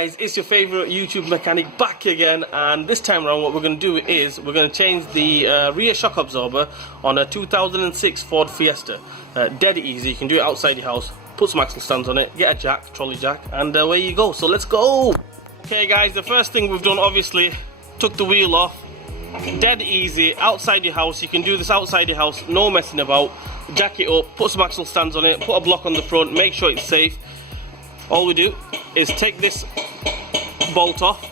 guys, it's your favorite YouTube mechanic back again, and this time around what we're going to do is we're going to change the rear shock absorber on a 2006 Ford Fiesta. Dead easy, you can do it outside your house, put some axle stands on it, get a jack, trolley jack, and away you go. So let's go! Okay guys, the first thing we've done, obviously took the wheel off. Dead easy, outside your house, you can do this outside your house, no messing about. Jack it up, put some axle stands on it, put a block on the front, make sure it's safe. All we do is take this bolt off.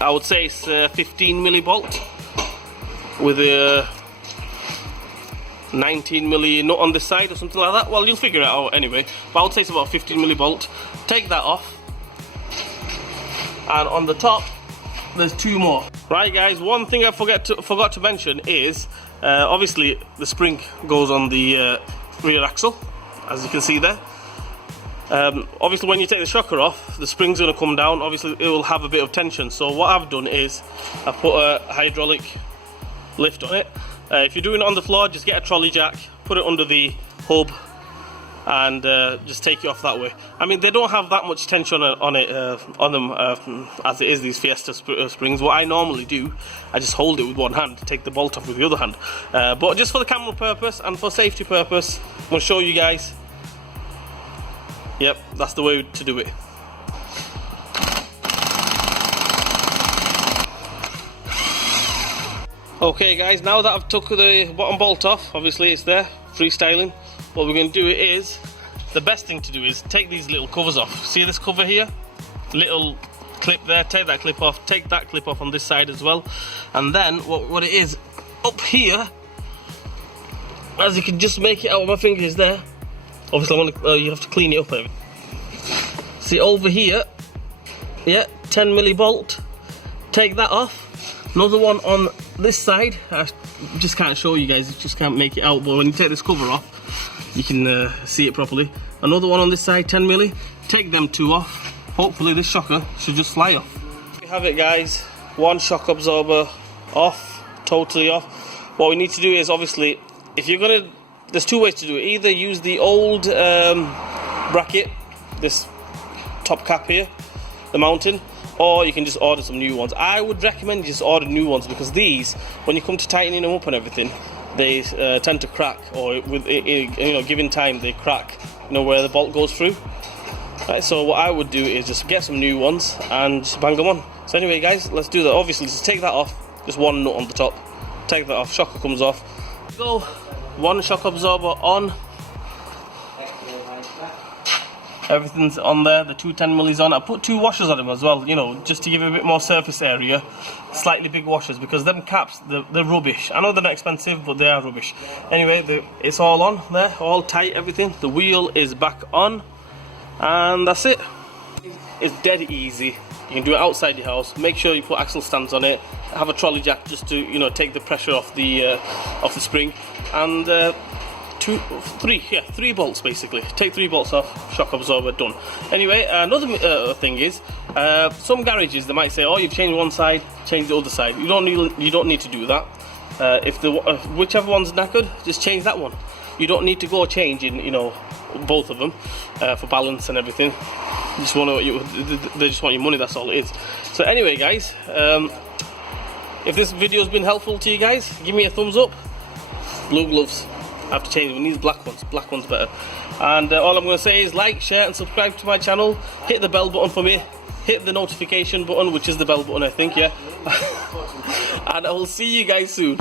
I would say it's a 15mm bolt with a 19mm nut on this side or something like that. Well, you'll figure it out anyway, but I would say it's about a 15mm bolt. Take that off, and on the top there's two more. Right guys, one thing I forgot to mention is obviously the spring goes on the rear axle, as you can see there. Obviously when you take the shocker off, the spring's going to come down. Obviously it will have a bit of tension, so what I've done is I put a hydraulic lift on it. If you're doing it on the floor, just get a trolley jack, put it under the hub, and just take it off that way. I mean, they don't have that much tension on them as it is these Fiesta springs. What I normally do, I just hold it with one hand, take the bolt off with the other hand. But just for the camera purpose and for safety purpose, I'm going to show you guys. Yep, that's the way to do it. Okay guys, now that I've took the bottom bolt off, obviously it's there, freestyling. What we're going to do is, the best thing to do is take these little covers off. See this cover here? Little clip there, take that clip off, take that clip off on this side as well. And then what it is, up here, as you can just make it out with my fingers there. Obviously you have to clean it up a bit. See over here, yeah, 10mm bolt, take that off. Another one on this side, I just can't show you guys, just can't make it out, but when you take this cover off, you can see it properly. Another one on this side, 10mm, take them two off. Hopefully this shocker should just fly off. There we have it guys, one shock absorber off, totally off. What we need to do is, obviously, if you're gonna, there's two ways to do it. Either use the old bracket, this top cap here, the mounting, or you can just order some new ones. I would recommend you just order new ones, because these, when you come to tightening them up and everything, they tend to crack, or with given time they crack, where the bolt goes through. Right, so what I would do is just get some new ones and just bang them on. So anyway guys, let's do that. Obviously just take that off, just one nut on the top, take that off, shocker comes off. Go, one shock absorber on. Everything's on there, the two 10mm on. I put two washers on them as well, just to give it a bit more surface area. Slightly big washers, because them caps, they're rubbish. I know they're not expensive, but they are rubbish. Anyway, it's all on there, all tight, everything. The wheel is back on, and that's it. It's dead easy. You can do it outside your house. Make sure you put axle stands on it. Have a trolley jack just to take the pressure off the spring, and three bolts basically. Take 3 bolts off, shock absorber, done. Anyway, another thing is, some garages, they might say, oh, you've changed one side, change the other side. You don't need to do that. If whichever one's knackered, just change that one. You don't need to go changing, both of them for balance and everything. They just want your money. That's all it is. So anyway, guys, if this video has been helpful to you guys, give me a thumbs up. Blue gloves. I have to change them. We need black ones. Black ones better. And all I'm going to say is like, share, and subscribe to my channel. Hit the bell button for me. Hit the notification button, which is the bell button, I think, yeah. And I will see you guys soon.